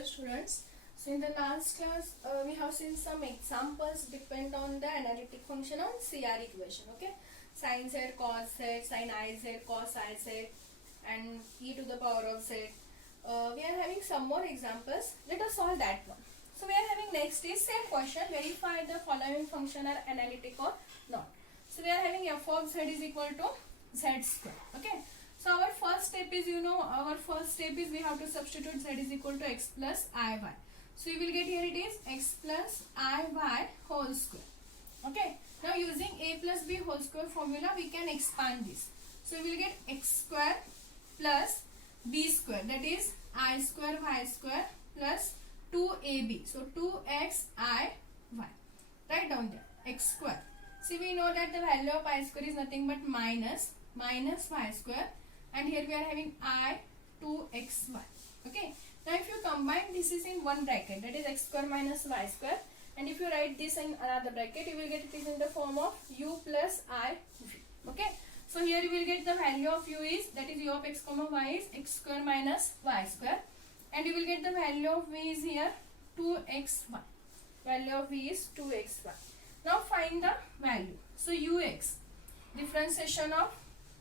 dear students. So in the last class, we have seen some examples depend on the analytic function on CR equation. Okay, sin z, cos z, sin I z, cos I z, and e to the power of z. We are having some more examples. Let us solve that one. So we are having next is same question. Verify the following function are analytic or not. So we are having f of z is equal to z square. Okay. So our first step is, we have to substitute z is equal to x plus iy. So you will get here it is x plus iy whole square. Okay. Now using a plus b whole square formula, we can expand this. So we will get x square plus b square, that is I square y square plus 2ab. So 2xiy. Write down there x square. See, we know that the value of I square is nothing but minus y square, and here we are having I 2xy. Okay. Now if you combine this is in one bracket, that is x square minus y square, and if you write this in another bracket, you will get it is in the form of u plus I v. Okay. So here you will get the value of u is, that is u of x comma y is x square minus y square, and you will get the value of v is here 2xy. Value of v is 2xy. Now find the value. So ux, differentiation of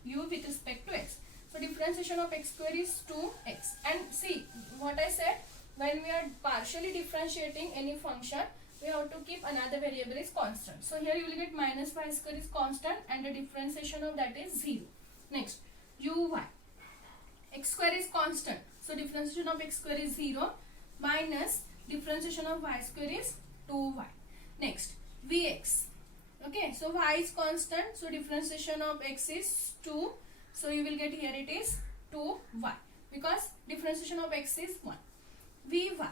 u with respect to x. So differentiation of x square is 2x. And see what I said, when we are partially differentiating any function, we have to keep another variable is constant. So here you will get minus y square is constant and the differentiation of that is 0. Next, uy, x square is constant. So differentiation of x square is 0 minus differentiation of y square is 2y. Next, vx. Okay, so y is constant, so differentiation of x is 2. So you will get here it is 2y because differentiation of x is 1. Vy.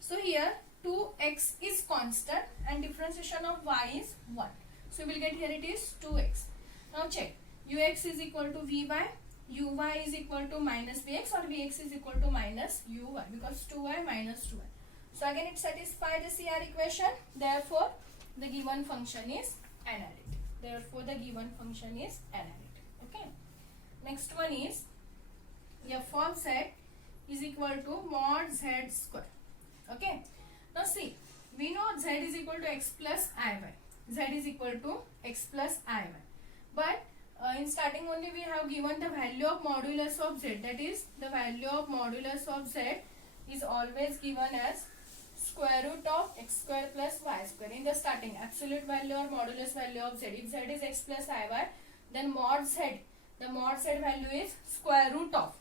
So here 2x is constant and differentiation of y is 1. So you will get here it is 2x. Now check. Ux is equal to vy, uy is equal to minus vx, or vx is equal to minus uy, because 2y minus 2y. So again it satisfies the CR equation. Therefore the given function is analytic. Okay. Next one is f of z is equal to mod z square. Okay. Now see, we know z is equal to x plus iy. Z is equal to x plus iy. But in starting only we have given the value of modulus of z. That is, the value of modulus of z is always given as square root of x square plus y square. In the starting, absolute value or modulus value of z. If z is x plus iy, then mod z, the mod z value is square root of.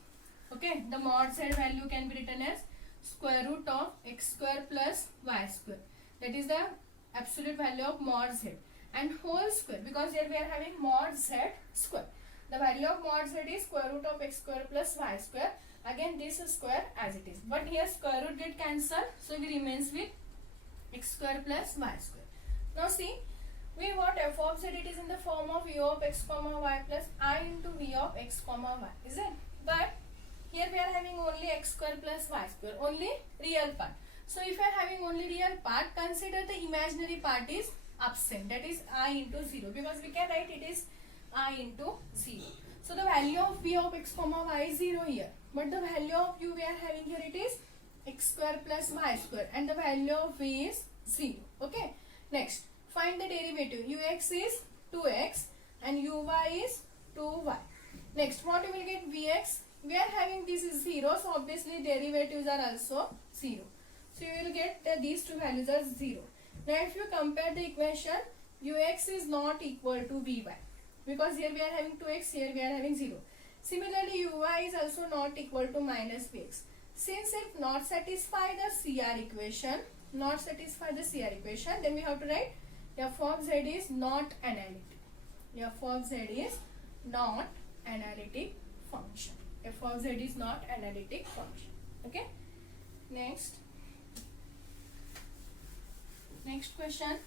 Okay, the mod z value can be written as square root of x square plus y square. That is the absolute value of mod z, and whole square, because here we are having mod z square. The value of mod z is square root of x square plus y square. Again this is square as it is, but here square root get cancelled, so we remains with x square plus y square. Now see, we want f of z, it is in the form of u of x comma y plus I into v of x comma y, is it? But here we are having only x square plus y square, only real part. So if you are having only real part, consider the imaginary part is absent, that is I into 0, because we can write it is I into 0. So the value of v of x comma y is 0 here, but the value of u we are having here it is x square plus y square, and the value of v is 0. Okay. Next, find the derivative. Ux is 2x and uy is 2y. Next, what you will get? Vx. We are having this is 0, so obviously derivatives are also 0. So you will get that these two values are 0. Now if you compare the equation, ux is not equal to vy, because here we are having 2x, here we are having 0. Similarly, uy is also not equal to minus vx. Since it not satisfy the CR equation, then we have to write f of z is not analytic. F of z is not analytic function. F of z is not analytic function. Okay. Next question.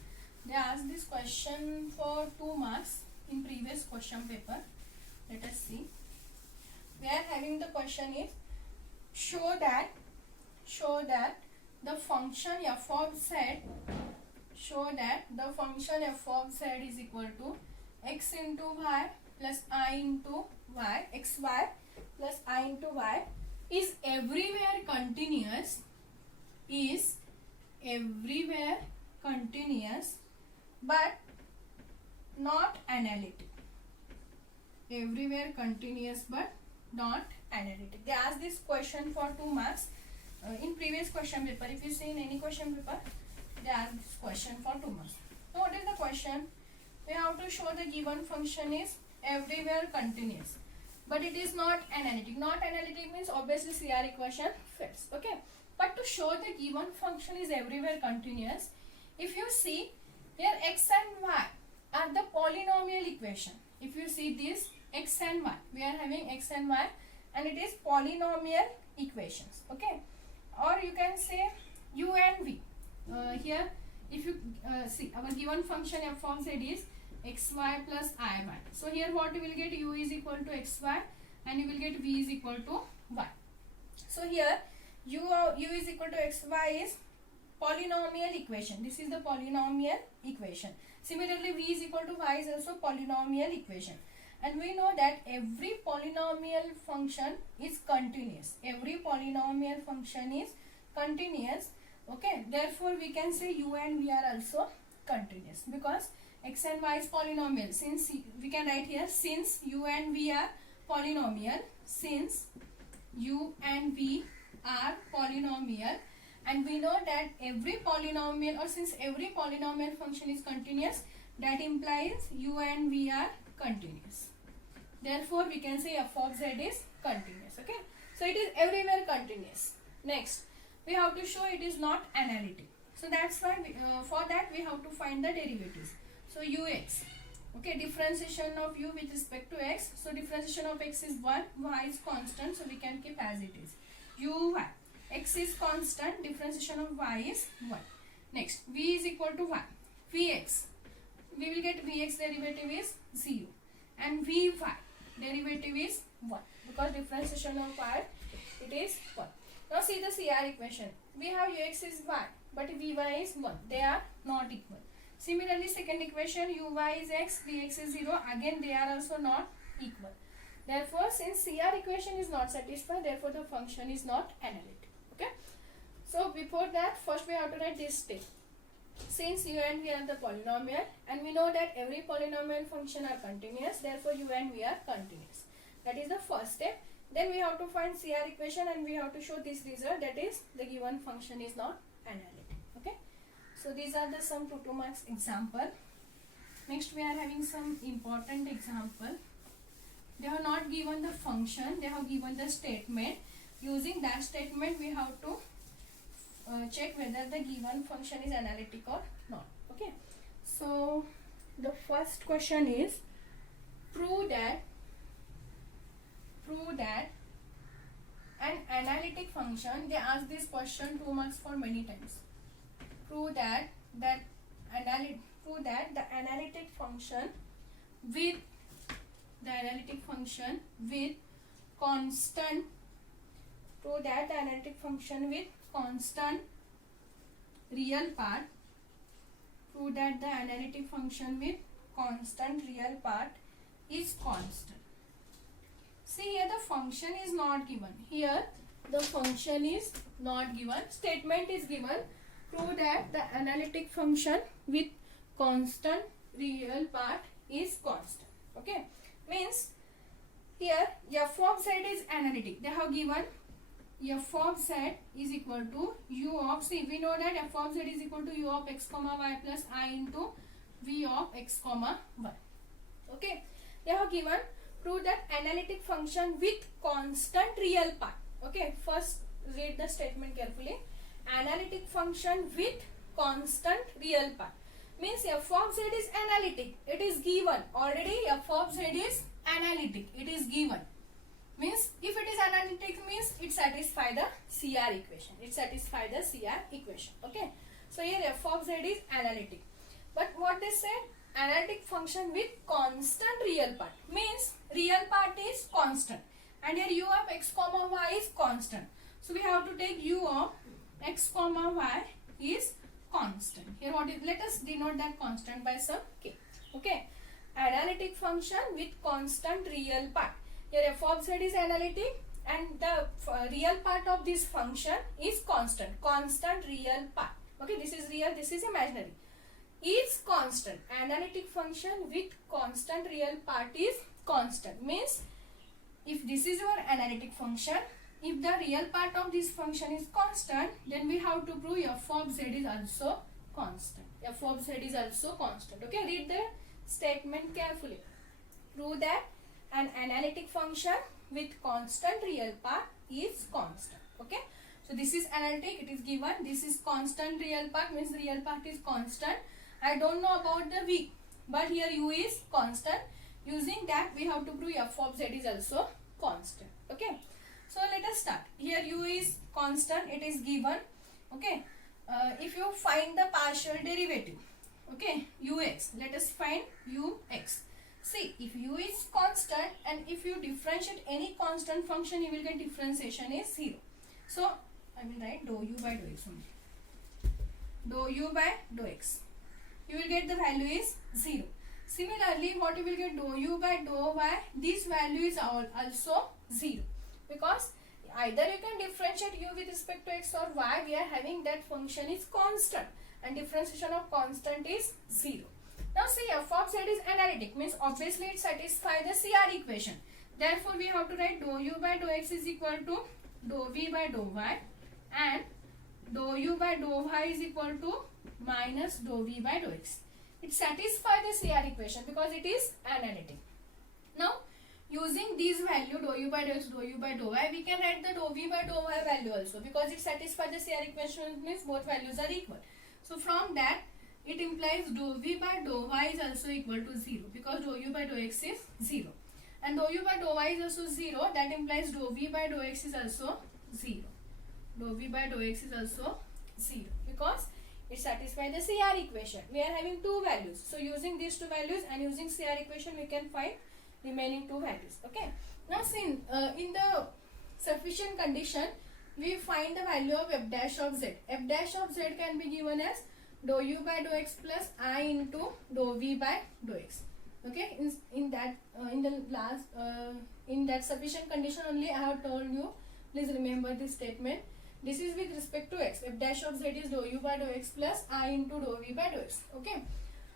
They asked this question for 2 marks in previous question paper. Let us see. We are having the question is show that the function f of z is equal to x into y plus I into y, xy plus I into y is everywhere continuous is everywhere continuous but not analytic. Everywhere continuous but not analytic. They asked this question for 2 marks in previous question paper. If you see in any question paper, they asked this question for 2 marks. So what is the question? We have to show the given function is everywhere continuous, but it is not analytic. Not analytic means obviously CR equation fits. Okay, but to show the given function is everywhere continuous, if you see here x and y are the polynomial equation. If you see this x and y, we are having x and y and it is polynomial equations. Okay, or you can say u and v. Here if you see our given function f of z is xy plus iy. So here what you will get, u is equal to xy and you will get v is equal to y. So here u is equal to xy is polynomial equation. This is the polynomial equation. Similarly, v is equal to y is also polynomial equation. And we know that every polynomial function is continuous. Every polynomial function is continuous. Okay, therefore we can say u and v are also continuous because x and y is polynomial. Since we can write here, since u and v are polynomial, since u and v are polynomial, and we know that every polynomial, or since every polynomial function is continuous, that implies u and v are continuous. Therefore we can say f of z is continuous. Okay, so it is everywhere continuous. Next, we have to show it is not analytic. So that's why for that we have to find the derivatives. So ux, okay, differentiation of u with respect to x. So differentiation of x is 1, y is constant, so we can keep as it is. Uy, x is constant, differentiation of y is 1. Next, v is equal to 1. Vx, we will get vx derivative is 0 and vy derivative is 1 because differentiation of y it is 1. Now see the CR equation. We have ux is y but vy is 1. They are not equal. Similarly, second equation uy is x, vx is 0. Again they are also not equal. Therefore, since CR equation is not satisfied, therefore the function is not analytic. Okay. So before that, first we have to write this step. Since u and v are the polynomial, and we know that every polynomial function are continuous, therefore u and v are continuous. That is the first step. Then we have to find CR equation and we have to show this result, that is the given function is not analytic. Okay. So these are the some 2 marks example. Next we are having some important example. They have not given the function, they have given the statement. Using that statement we have to check whether the given function is analytic or not. Okay. So the first question is prove that an analytic function. They ask this question 2 marks for many times. Prove that the analytic function with constant. Prove that the analytic function with constant real part. Prove that the analytic function with constant real part is constant. See here the function is not given. Here the function is not given. Statement is given. Prove that the analytic function with constant real part is constant. Okay. Means here f of z is analytic. They have given f of z is equal to u of, see we know that f of z is equal to u of x comma y plus I into v of x comma y. Okay. They have given prove that analytic function with constant real part. Okay. First read the statement carefully. Analytic function with constant real part means f of z is analytic. It is given already. F of z is analytic. It is given. Means if it is analytic means it satisfies the CR equation. It satisfies the CR equation. Okay. So here f of z is analytic. But what they said? Analytic function with constant real part means real part is constant and here u of x comma y is constant. So we have to take u of x comma y is constant. Here what is, let us denote that constant by some k. Okay. Analytic function with constant real part. Here f of z is analytic and the real part of this function is constant real part. Okay, this is real, this is imaginary, is constant. Analytic function with constant real part is constant. Means if this is your analytic function, if the real part of this function is constant, then we have to prove f of z is also constant. F of z is also constant. Okay, read the statement carefully. Prove that an analytic function with constant real part is constant. Okay, so this is analytic, it is given. This is constant real part, means real part is constant. I don't know about the v, but here u is constant. Using that we have to prove f of z is also constant. Okay, so let us start. Here u is constant, it is given. Okay, if you find the partial derivative, okay, ux, let us find ux. See, if u is constant and if you differentiate any constant function, you will get differentiation is 0. So I will write dou u by dou x only. Dou u by dou x, you will get the value is 0. Similarly, what you will get, dou u by dou y, this value is also 0, because either you can differentiate u with respect to x or y, we are having that function is constant and differentiation of constant is 0. Now see, f of z is analytic, means obviously it satisfies the CR equation. Therefore we have to write dou u by dou x is equal to dou v by dou y, and dou u by dou y is equal to minus dou v by dou x. It satisfies the CR equation because it is analytic. Now using this value dou u by dou x, dou u by dou y, we can write the dou v by dou y value also, because it satisfies the CR equation, means both values are equal. So from that it implies dou v by dou y is also equal to 0, because dou u by dou x is 0, and dou u by dou y is also 0. That implies dou v by dou x is also 0. Dou v by dou x is also 0, because it satisfies the CR equation. We are having two values, so using these two values and using CR equation we can find remaining two values. Okay, now since in the sufficient condition we find the value of f dash of z. F dash of z can be given as dou u by dou x plus I into dou v by dou x. Okay, in that sufficient condition only I have told you. Please remember this statement. This is with respect to x. F dash of z is dou u by dou x plus I into dou v by dou x. Okay,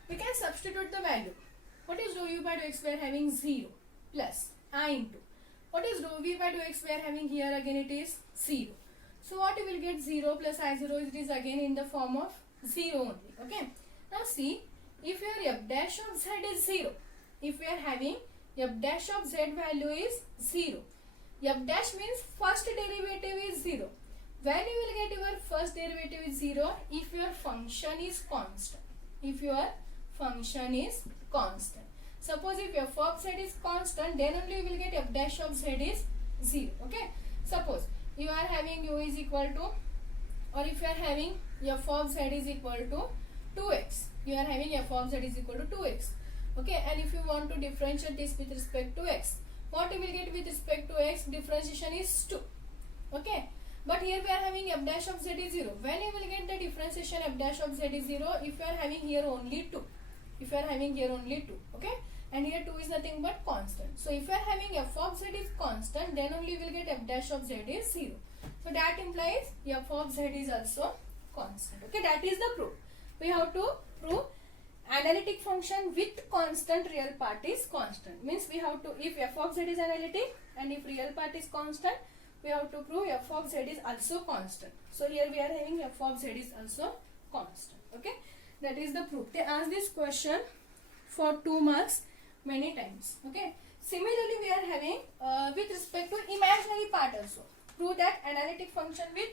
we can substitute the value. What is dou u by dou x? We are having 0 plus I into. What is dou v by dou x? We are having here again it is 0. So what you will get, 0 plus I0, it is again in the form of 0 only. Okay, now see, if your f dash of z is 0, if we are having f dash of z value is 0, f dash means first derivative is 0. When you will get your first derivative is 0? If your function is constant. If your function is constant. Suppose if f of z is constant, then only you will get f dash of z is 0. Okay, suppose you are having u is equal to, or if you are having f of z is equal to 2x, you are having f of z is equal to 2x. Okay, and if you want to differentiate this with respect to x, what you will get with respect to x? Differentiation is 2. Okay, but here we are having f dash of z is 0. When you will get the differentiation f dash of z is 0? If you are having here only 2. If you are having here only 2. Okay, and here 2 is nothing but constant. So if you are having f of z is constant, then only you will get f dash of z is 0. So that implies f of z is also constant. Okay, that is the proof. We have to prove analytic function with constant real part is constant. Means we have to, if f of z is analytic and if real part is constant, we have to prove f of z is also constant. So here we are having f of z is also constant. Okay, that is the proof. They ask this question for 2 marks many times. Okay, similarly we are having with respect to imaginary part also. Prove that analytic function with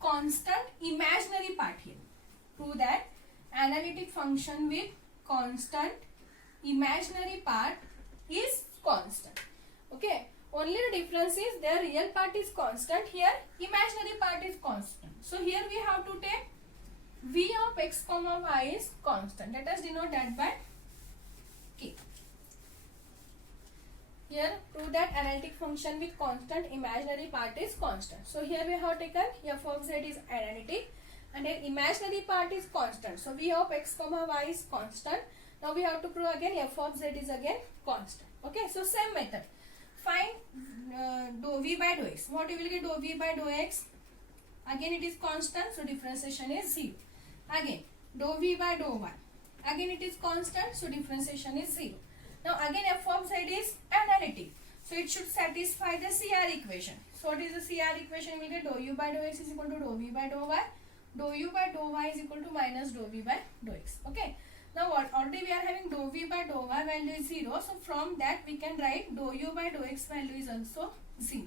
constant imaginary part here. Prove that analytic function with constant imaginary part is constant. Okay, only the difference is their real part is constant, here imaginary part is constant. So here we have to take v of x comma y is constant. Let us denote that by k. Here prove that analytic function with constant imaginary part is constant. So here we have taken f of z is analytic and here imaginary part is constant. So v of x comma y is constant. Now we have to prove again f of z is again constant. Okay, so same method. find dou v by dou x. What you will get? Dou v by dou x. Again it is constant, so differentiation is 0. Again dou v by dou y. Again it is constant, so differentiation is 0. Now again f of z is analytic, so it should satisfy the CR equation. So what is the CR equation? We will get dou u by dou x is equal to dou v by dou y. Dou u by dou y is equal to minus dou v by dou x. Okay. Now what? Already we are having dou v by dou y value is 0. So from that we can write dou u by dou x value is also 0.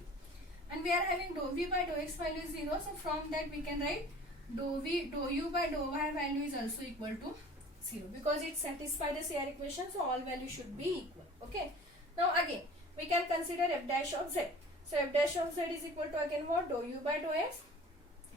And we are having dou v by dou x value is 0. So from that we can write dou u by dou y value is also equal to 0. Because it satisfies the CR equation, so all values should be equal. Okay. Now again we can consider f dash of z. So f dash of z is equal to again what? Dou u by dou x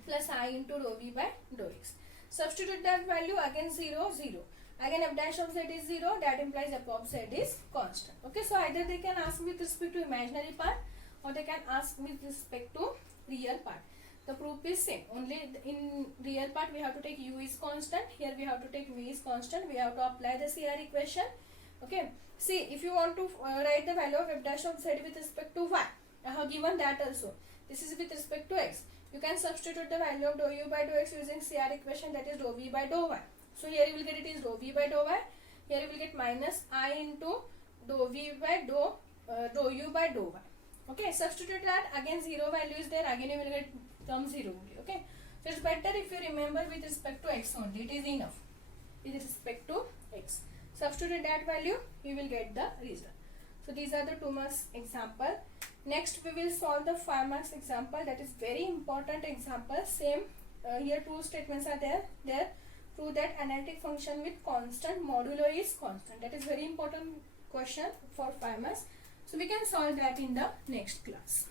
plus I into dou v by dou x. Substitute that value, again 0, 0. Again f dash of z is 0, that implies f of z is constant. Okay, so either they can ask with respect to imaginary part or they can ask with respect to real part. The proof is same, only in real part we have to take u is constant, here we have to take v is constant, we have to apply the CR equation. Okay, see, if you want to write the value of f dash of z with respect to y, I have given that also. This is with respect to x. You can substitute the value of dou u by dou x using CR equation, that is dou v by dou y. So here you will get it is dou v by dou y. Here you will get minus I into dou v by dou u by dou y. Okay, substitute that, again 0 value is there, again you will get term 0 only. Okay, so it's better if you remember with respect to x only, it is enough. With respect to x, substitute that value, you will get the result. So these are the 2 marks example. Next we will solve the 5 marks example, that is very important example. Same here 2 statements are there. Prove that analytic function with constant modulo is constant. That is very important question for 5 marks. So we can solve that in the next class.